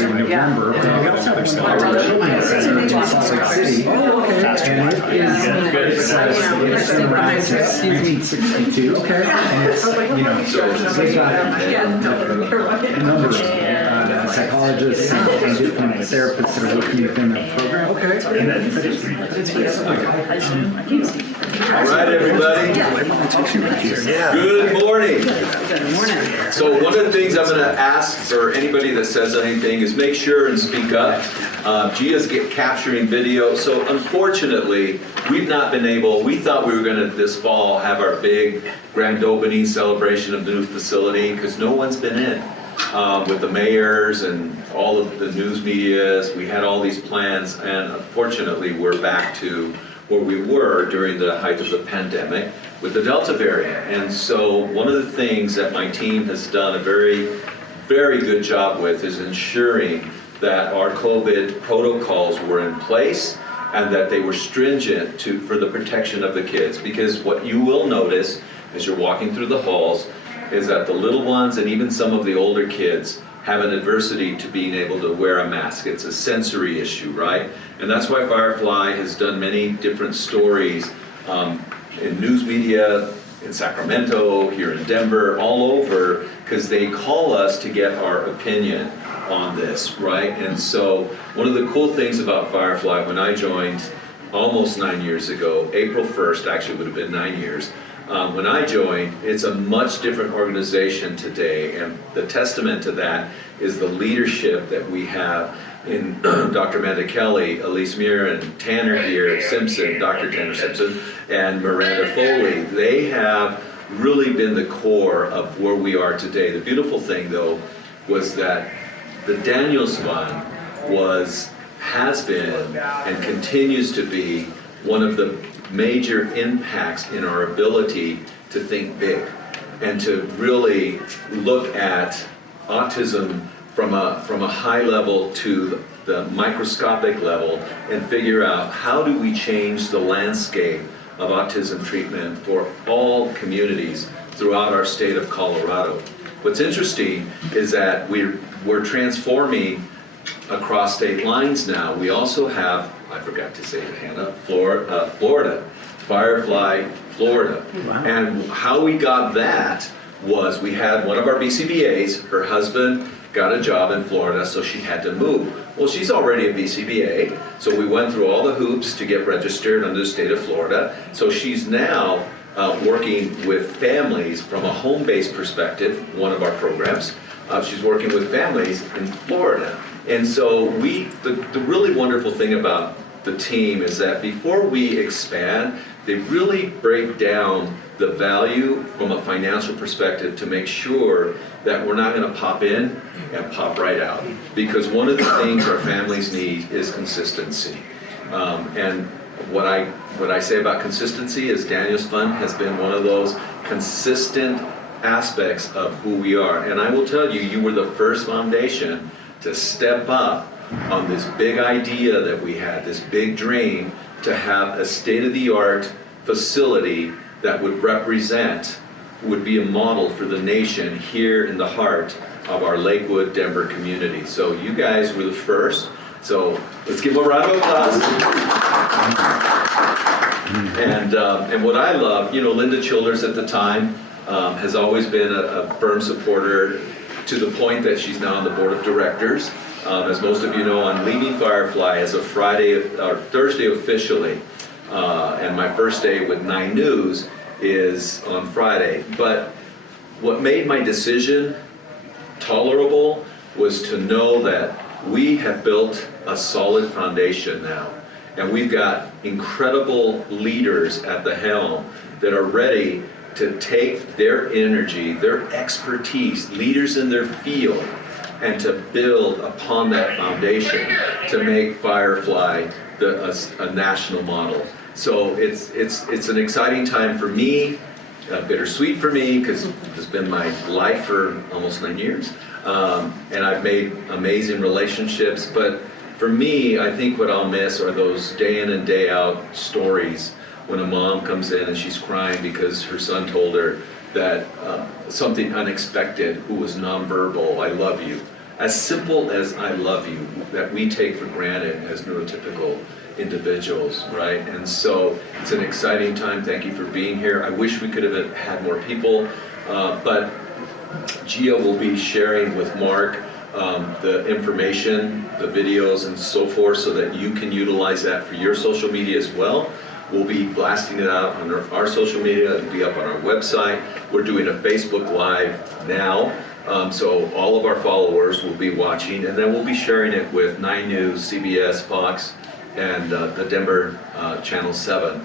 in November. Yeah. Salt Lake City. And it's interactive. 62. Okay. And it's, they've got a number of psychologists and different therapists that are working within the program. Okay. All right, everybody. Good morning. So one of the things I'm going to ask for anybody that says anything is make sure and speak up. Gia's capturing video. So unfortunately, we've not been able, we thought we were going to this fall have our big grand opening celebration of the new facility because no one's been in. With the mayors and all of the news medias, we had all these plans, and unfortunately we're back to where we were during the height of the pandemic with the Delta variant. And so one of the things that my team has done a very, very good job with is ensuring that our COVID protocols were in place and that they were stringent for the protection of the kids. Because what you will notice as you're walking through the halls is that the little ones and even some of the older kids have an adversity to being able to wear a mask. It's a sensory issue, right? And that's why Firefly has done many different stories in news media, in Sacramento, here in Denver, all over, because they call us to get our opinion on this, right? And so one of the cool things about Firefly, when I joined almost 9 years ago, April 1st actually would have been 9 years, when I joined, it's a much different organization today, and the testament to that is the leadership that we have in Dr. Amanda Kelly, Elise Muir, and Tanner here, Simpson, Dr. Tanner Simpson, and Miranda Foley. They have really been the core of where we are today. The beautiful thing, though, was that the Daniels Fund has been and continues to be one of the major impacts in our ability to think big and to really look at autism from a high level to the microscopic level and figure out how do we change the landscape of autism treatment for all communities throughout our state of Colorado. What's interesting is that we're transforming across state lines now. We also have, I forgot to say it, Hannah, Florida, Firefly, Florida. Wow. And how we got that was we had one of our BCBAs, her husband got a job in Florida, so she had to move. Well, she's already a BCBA, so we went through all the hoops to get registered under the state of Florida. So she's now working with families from a home-based perspective, one of our programs. She's working with families in Florida. And so the really wonderful thing about the team is that before we expand, they really break down the value from a financial perspective to make sure that we're not going to pop in and pop right out. Because one of the things our families need is consistency. And what I say about consistency is Daniels Fund has been one of those consistent aspects of who we are. And I will tell you, you were the first foundation to step up on this big idea that we had, this big dream to have a state-of-the-art facility that would be a model for the nation here in the heart of our Lakewood, Denver community. So you guys were the first. So let's give them a round of applause. And what I love, Linda Childers at the time has always been a firm supporter to the point that she's now on the board of directors. As most of you know, I'm leaving Firefly as of Thursday officially, and my first day with 9 News is on Friday. But what made my decision tolerable was to know that we have built a solid foundation now, and we've got incredible leaders at the helm that are ready to take their energy, their expertise, leaders in their field, and to build upon that foundation to make Firefly a national model. So it's an exciting time for me, bittersweet for me, because it's been my life for almost 9 years. And I've made amazing relationships, but for me, I think what I'll miss are those day in and day out stories when a mom comes in and she's crying because her son told her that something unexpected, who was nonverbal, I love you. as simple as I love you, that we take for granted as neurotypical individuals, right? And so it's an exciting time. Thank you for being here. I wish we could have had more people, but Gia will be sharing with Mark the information, the videos and so forth, so that you can utilize that for your social media as well. We'll be blasting it out on our social media. It'll be up on our website. We're doing a Facebook Live now, so all of our followers will be watching, and then we'll be sharing it with 9 News, CBS, Fox, and the Denver Channel 7.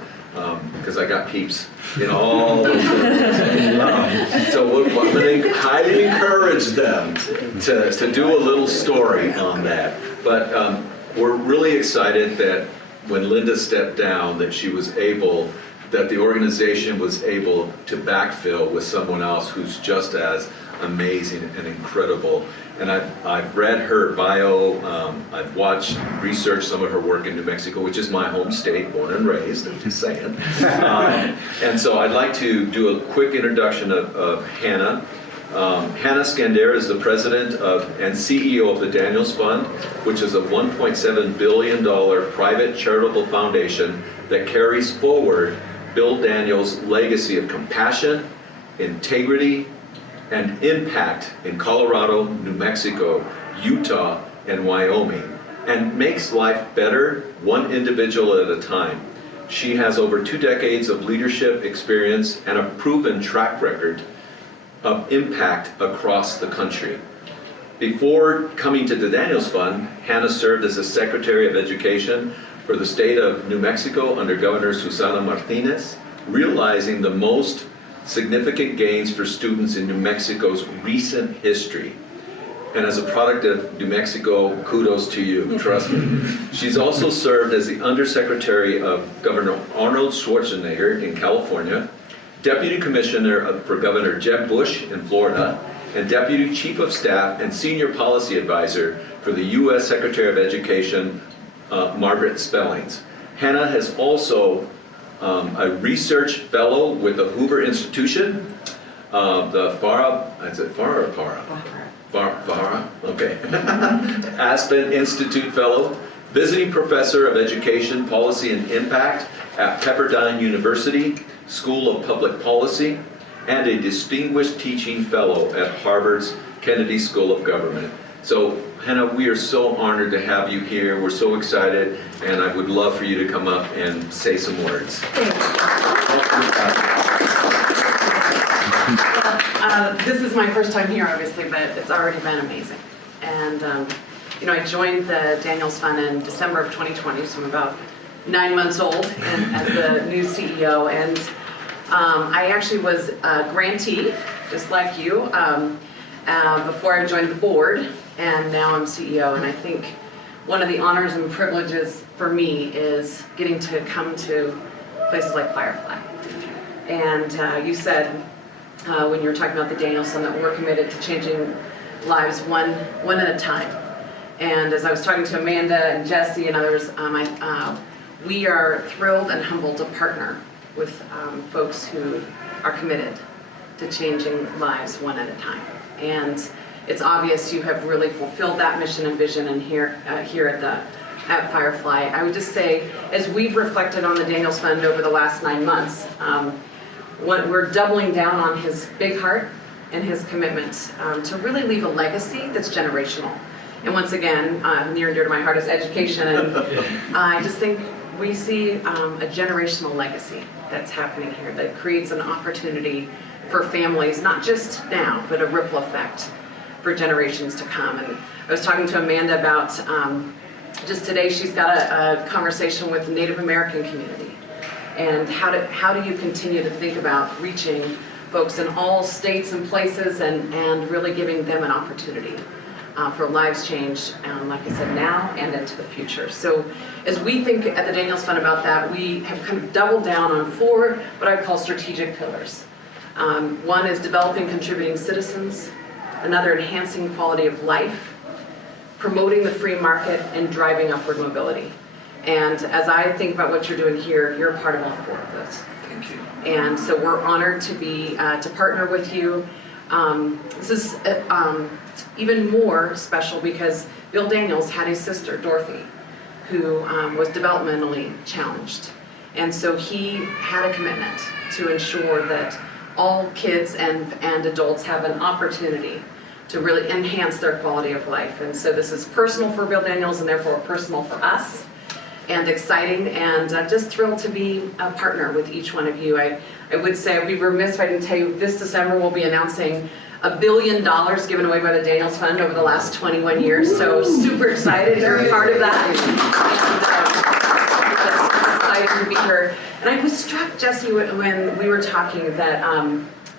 Because I got peeps in all those so I'm going to highly encourage them to do a little story on that. But we're really excited that when Linda stepped down, that the organization was able to backfill with someone else who's just as amazing and incredible. And I've read her bio, I've researched some of her work in New Mexico, which is my home state, born and raised, I'm just saying. And so I'd like to do a quick introduction of Hannah. Hannah Skander is the president and CEO of the Daniels Fund, which is a $1.7 billion private charitable foundation that carries forward Bill Daniels' legacy of compassion, integrity, and impact in Colorado, New Mexico, Utah, and Wyoming, and makes life better one individual at a time. She has over 2 decades of leadership experience and a proven track record of impact across the country. Before coming to the Daniels Fund, Hannah served as the Secretary of Education for the state of New Mexico under Governor Susana Martinez, realizing the most significant gains for students in New Mexico's recent history. And as a product of New Mexico, kudos to you, trust me. She's also served as the Undersecretary of Governor Arnold Schwarzenegger in California, Deputy Commissioner for Governor Jeb Bush in Florida, and Deputy Chief of Staff and Senior Policy Advisor for the U.S. Secretary of Education, Margaret Spellings. Hannah has also a research fellow with the Hoover Institution, the Farah, okay. Aspen Institute Fellow, visiting professor of education, policy, and impact at Pepperdine University School of Public Policy, and a distinguished teaching fellow at Harvard's Kennedy School of Government. So, Hannah, we are so honored to have you here. We're so excited, and I would love for you to come up and say some words. This is my first time here, obviously, but it's already been amazing. And, I joined the Daniels Fund in December of 2020, so I'm about 9 months old as the new CEO. And I actually was a grantee, just like you, before I joined the board, and now I'm CEO. And I think one of the honors and privileges for me is getting to come to places like Firefly. And you said, when you were talking about the Daniels Fund, that we're committed to changing lives one at a time. And as I was talking to Amanda and Jesse and others, we are thrilled and humbled to partner with folks who are committed to changing lives one at a time. And it's obvious you have really fulfilled that mission and vision and here at Firefly. I would just say, as we've reflected on the Daniels Fund over the last 9 months, we're doubling down on his big heart and his commitment to really leave a legacy that's generational. And once again, near and dear to my heart is education, and I just think we see a generational legacy that's happening here that creates an opportunity for families, not just now, but a ripple effect for generations to come. And I was talking to Amanda about just today, she's got a conversation with the Native American community. And how do you continue to think about reaching folks in all states and places and really giving them an opportunity for lives change, like I said, now and into the future. So as we think at the Daniels Fund about that, we have kind of doubled down on 4 what I call strategic pillars. One is developing contributing citizens, another enhancing quality of life, promoting the free market, and driving upward mobility. And as I think about what you're doing here, you're a part of all 4 of those. Thank you. And so we're honored to be to partner with you. This is even more special because Bill Daniels had a sister, Dorothy, who was developmentally challenged. And so he had a commitment to ensure that all kids and adults have an opportunity to really enhance their quality of life. And so this is personal for Bill Daniels and therefore personal for us, and exciting, and just thrilled to be a partner with each one of you. I would say I'd be remiss if I didn't tell you this December we'll be announcing $1 billion given away by the Daniels Fund over the last 21 years. So super excited you're a part of that. And excited to be here. And I was struck, Jesse, when we were talking that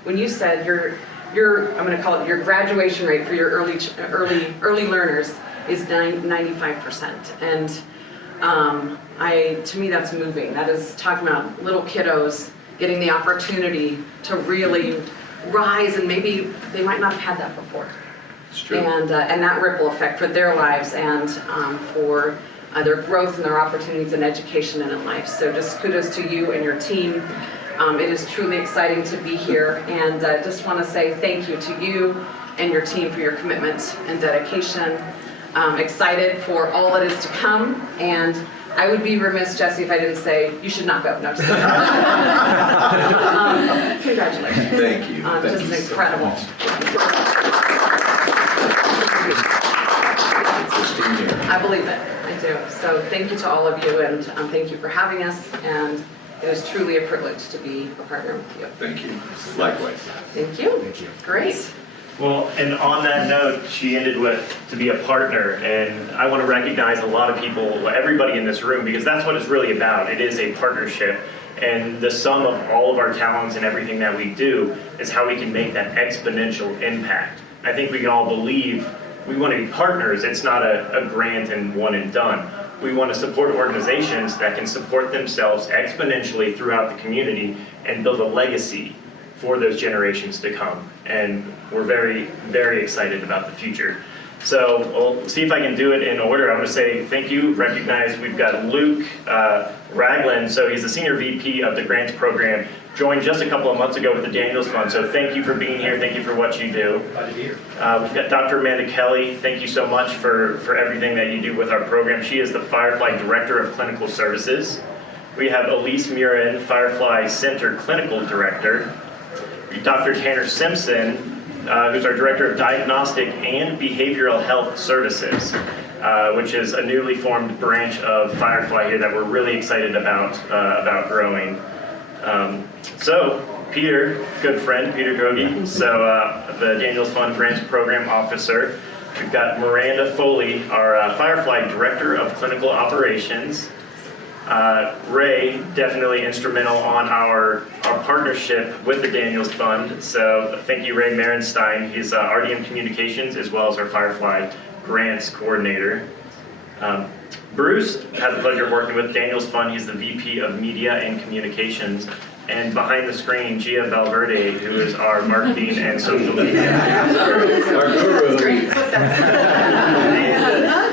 when you said your I'm going to call it your graduation rate for your early learners is 95%. And to me that's moving. That is talking about little kiddos getting the opportunity to really rise, and maybe they might not have had that before. It's true. And that ripple effect for their lives and for their growth and their opportunities in education and in life. So just kudos to you and your team. It is truly exciting to be here, and just want to say thank you to you and your team for your commitment and dedication. Excited for all that is to come, and I would be remiss, Jesse, if I didn't say you should not go. No, just congratulations. Thank you. Just incredible. I believe it. I do. So thank you to all of you, and thank you for having us. And it is truly a privilege to be a partner with you. Thank you. Likewise. Thank you. Thank you. Great. Well, and on that note, she ended with to be a partner, and I want to recognize a lot of people, everybody in this room, because that's what it's really about. It is a partnership, and the sum of all of our talents and everything that we do is how we can make that exponential impact. I think we can all believe we want to be partners. It's not a grant and one and done. We want to support organizations that can support themselves exponentially throughout the community and build a legacy for those generations to come. And we're very, very excited about the future. So we'll see if I can do it in order. I'm going to say thank you. Recognize we've got Luke Ragland. So he's the Senior VP of the Grants Program. Joined just a couple of months ago with the Daniels Fund. So thank you for being here. Thank you for what you do. Glad to be here. We've got Dr. Amanda Kelly. Thank you so much for everything that you do with our program. She is the Firefly Director of Clinical Services. We have Elise Murin, Firefly Center Clinical Director. Dr. Tanner Simpson, who's our Director of Diagnostic and Behavioral Health Services, which is a newly formed branch of Firefly here that we're really excited about growing. So Peter, good friend, Peter Drogi, so the Daniels Fund Grants Program Officer. We've got Miranda Foley, our Firefly Director of Clinical Operations. Ray, definitely instrumental on our partnership with the Daniels Fund. So thank you, Ray Marenstein. He's RDM Communications as well as our Firefly Grants Coordinator. Bruce has the pleasure of working with Daniels Fund. He's the VP of Media and Communications. And behind the screen, Gia Valverde, who is our marketing and social media. Our guru.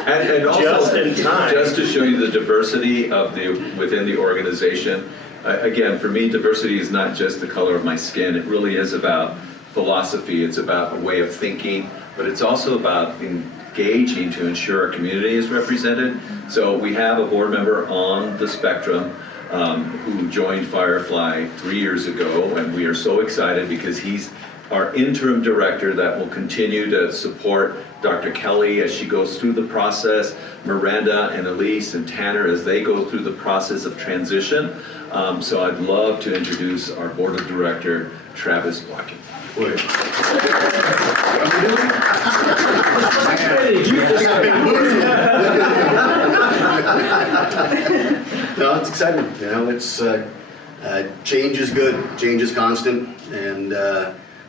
And also, Just in time. just to show you the diversity of within the organization. Again, for me, diversity is not just the color of my skin. It really is about philosophy. It's about a way of thinking, but it's also about engaging to ensure our community is represented. So we have a board member on the spectrum who joined Firefly 3 years ago, and we are so excited because he's our interim director that will continue to support Dr. Kelly as she goes through the process, Miranda and Elise and Tanner as they go through the process of transition. So I'd love to introduce our board of director, Travis Blocking. No, it's exciting. You know, it's change is good. Change is constant, and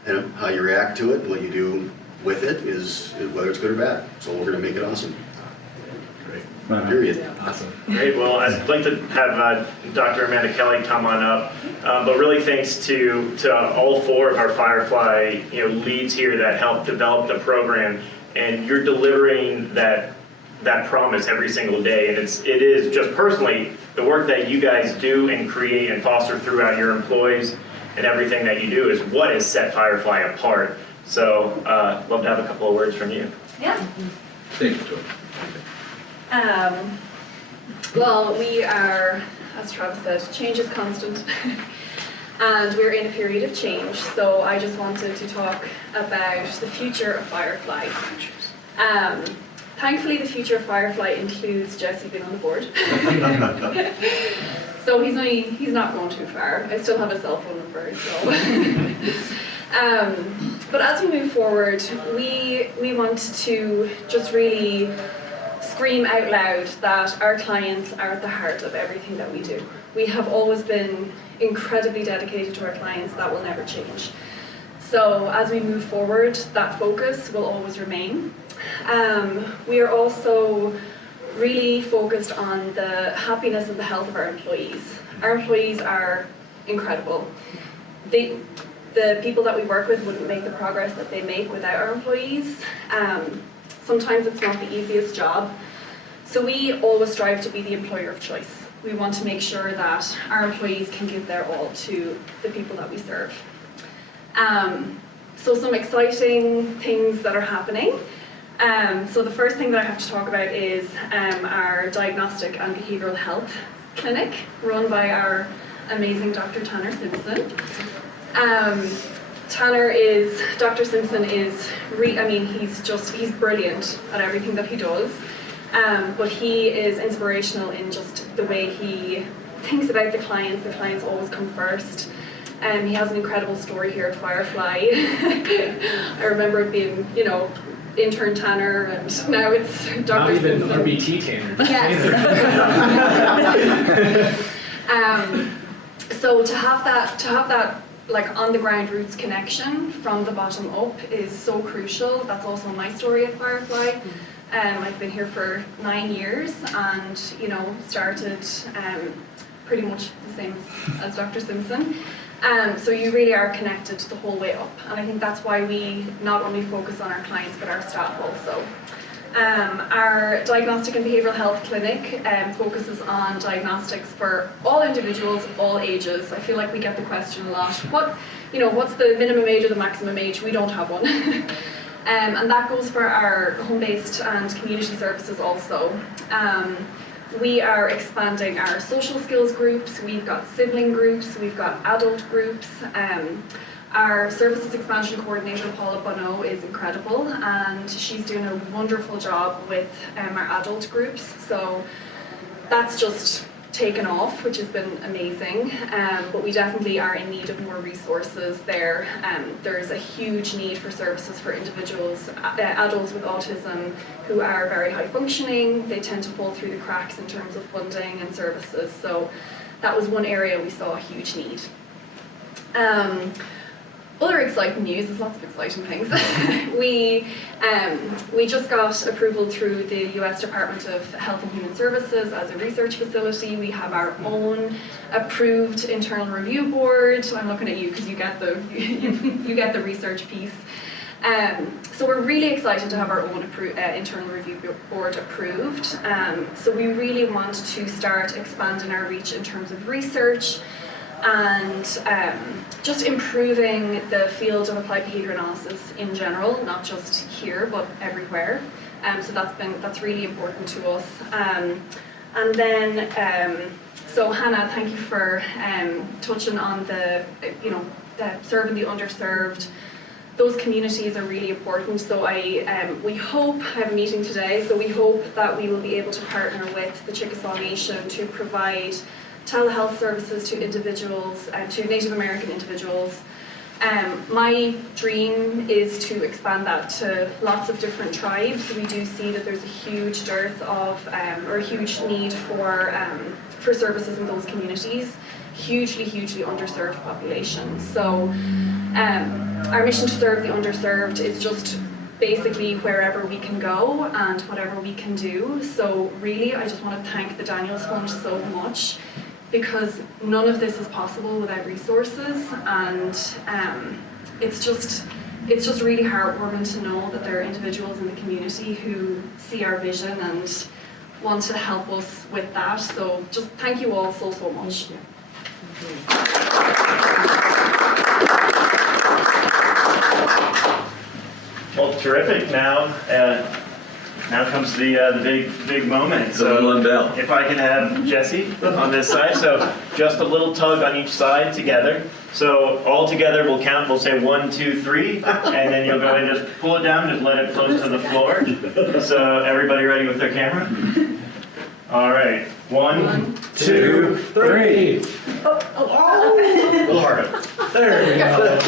you know how you react to it and what you do with it is whether it's good or bad. So we're going to make it awesome. Great. Period. Awesome. Great. Well, I'd like to have Dr. Amanda Kelly come on up, but really thanks to all four of our Firefly leads here that helped develop the program, and you're delivering that promise every single day. And it is just personally the work that you guys do and create and foster throughout your employees and everything that you do is what has set Firefly apart. So love to have a couple of words from you. Yeah. Thank you, George. Well, we are, as Travis said, change is constant. And we're in a period of change, so I just wanted to talk about the future of Firefly. Thankfully, the future of Firefly includes Jesse being on the board. So he's not going too far. I still have a cell phone number, so. But as we move forward, we want to just really scream out loud that our clients are at the heart of everything that we do. We have always been incredibly dedicated to our clients. That will never change. So as we move forward, that focus will always remain. We are also really focused on the happiness and the health of our employees. Our employees are incredible. The people that we work with wouldn't make the progress that they make without our employees. Sometimes it's not the easiest job. So we always strive to be the employer of choice. We want to make sure that our employees can give their all to the people that we serve. So some exciting things that are happening. So the first thing that I have to talk about is our diagnostic and behavioural health clinic run by our amazing Dr. Tanner Simpson. Dr. Simpson is, he's brilliant at everything that he does. But he is inspirational in just the way he thinks about the clients. The clients always come first. He has an incredible story here at Firefly. I remember it being, intern Tanner, and now it's Dr. Not even Simpson. RBT Tanner. Yes. So to have that like on the ground roots connection from the bottom up is so crucial. That's also my story at Firefly. I've been here for 9 years and, started pretty much the same as Dr. Simpson. So you really are connected the whole way up. And I think that's why we not only focus on our clients, but our staff also. Our diagnostic and behavioural health clinic focuses on diagnostics for all individuals, all ages. I feel like we get the question a lot. What's the minimum age or the maximum age? We don't have one. And that goes for our home-based and community services also. We are expanding our social skills groups, we've got sibling groups, we've got adult groups. Our services expansion coordinator, Paula Bonneau, is incredible and she's doing a wonderful job with our adult groups. So that's just taken off, which has been amazing, but we definitely are in need of more resources there. There's a huge need for services for individuals, adults with autism who are very high functioning. They tend to fall through the cracks in terms of funding and services, so that was one area we saw a huge need. Other exciting news, there's lots of exciting things. We just got approval through the US Department of Health and Human Services as a research facility. We have our own approved internal review board. I'm looking at you because you get the research piece. So we're really excited to have our own internal review board approved. So we really want to start expanding our reach in terms of research and just improving the field of applied behaviour analysis in general, not just here but everywhere. So that's really important to us. And then, so Hannah, thank you for touching on the serving the underserved. Those communities are really important. So we hope, I have a meeting today, so we hope that we will be able to partner with the Chickasaw Nation to provide telehealth services to individuals, to Native American individuals. My dream is to expand that to lots of different tribes. We do see that there's a huge dearth of, or a huge need for services in those communities. Hugely underserved populations. So our mission to serve the underserved is just basically wherever we can go and whatever we can do. So really, I just want to thank the Daniels Fund so much, because none of this is possible without resources, and it's just really heartwarming to know that there are individuals in the community who see our vision and want to help us with that. So just thank you all so much. Well, terrific. Now comes the big moment. The little unveil. If I can have Jesse on this side, so just a little tug on each side together. So all together we'll count. We'll say 1, 2, 3, and then you'll go and just pull it down, just let it float to the floor. So everybody ready with their camera? All right. 1, 2, 3. A little harder. There we go.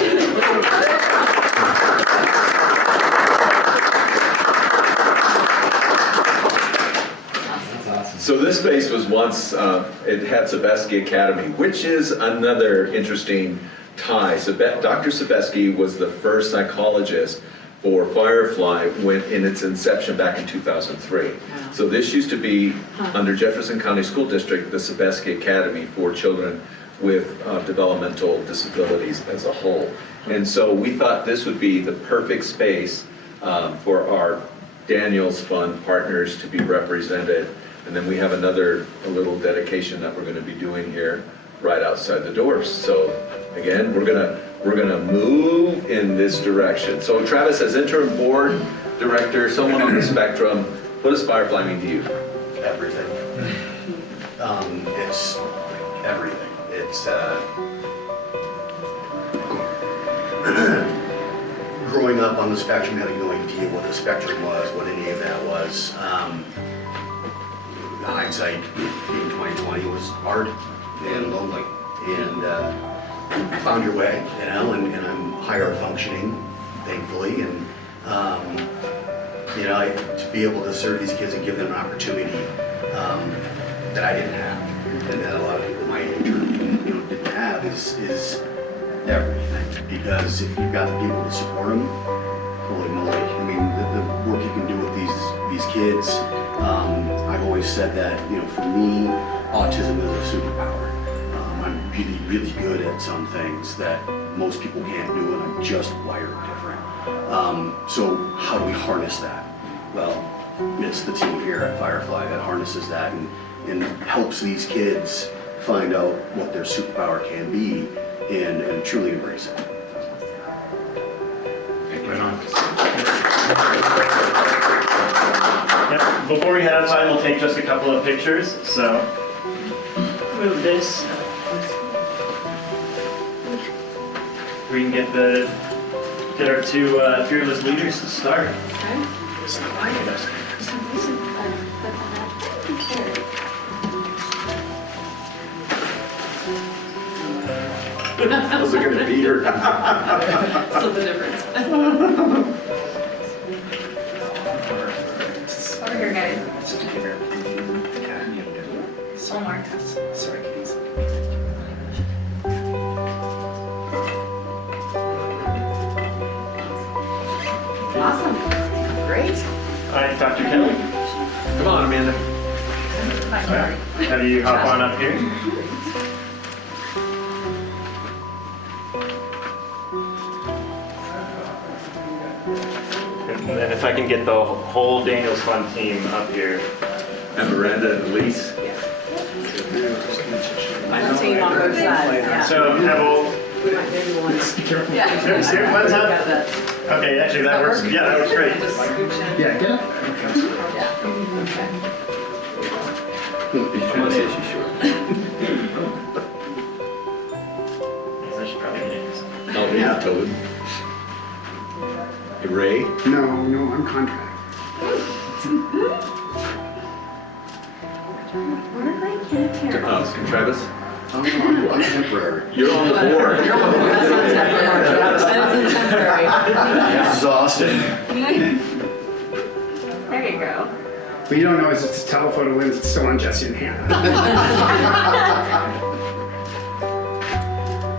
So this space was once, it had Sebesky Academy, which is another interesting tie. Dr. Sebesky was the first psychologist for Firefly when in its inception back in 2003. So this used to be under Jefferson County School District, the Sebesky Academy for children with developmental disabilities as a whole. And so we thought this would be the perfect space for our Daniels Fund partners to be represented. And then we have a little dedication that we're going to be doing here right outside the doors. So again, we're gonna move in this direction. So Travis, as interim board director, someone on the spectrum, what does Firefly mean to you? Everything. It's everything. It's growing up on the spectrum, having no idea what the spectrum was, what any of that was. Hindsight being 2020 was hard and lonely, and you found your way, and I'm higher functioning, thankfully, and to be able to serve these kids and give them an opportunity that I didn't have, and that a lot of people my age didn't have is everything. Because if you've got the people to support them, holy moly! I mean, the work you can do with these kids. I've always said that, for me, autism is a superpower. I'm really, really good at some things that most people can't do, and I'm just wired different. So how do we harness that? Well, it's the team here at Firefly that harnesses that and helps these kids find out what their superpower can be and truly embrace it. Right on. Yep. Before we head outside, we'll take just a couple of pictures. So move this. We can get our two fearless leaders to start. Those are gonna beat her. Split the difference. Over here, guys. One more. Sorry, Keys. Awesome. Great. All right, Dr. Kelly. Come on, Amanda. Have you hop on up here? And then if I can get the whole Daniels Fund team up here. And Miranda and Elise. I'm team on both sides, yeah. So have all. Maybe one. Here, let's have. Okay, actually that works. Yeah, that works great. Just scooch in. Yeah, get up. Yeah. He's trying to say she's short. I should probably get it. Oh, yeah, Toad. Hey, Ray. No, I'm contract. Travis. I'm temporary. You're on the board. That's not temporary. That's temporary. Exhausted. There you go. What you don't know is it's a telephoto lens. It's still on Jesse and Hannah.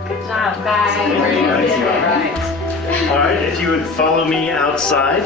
Good job, guys. Thank you. You did it. All right, if you would follow me outside.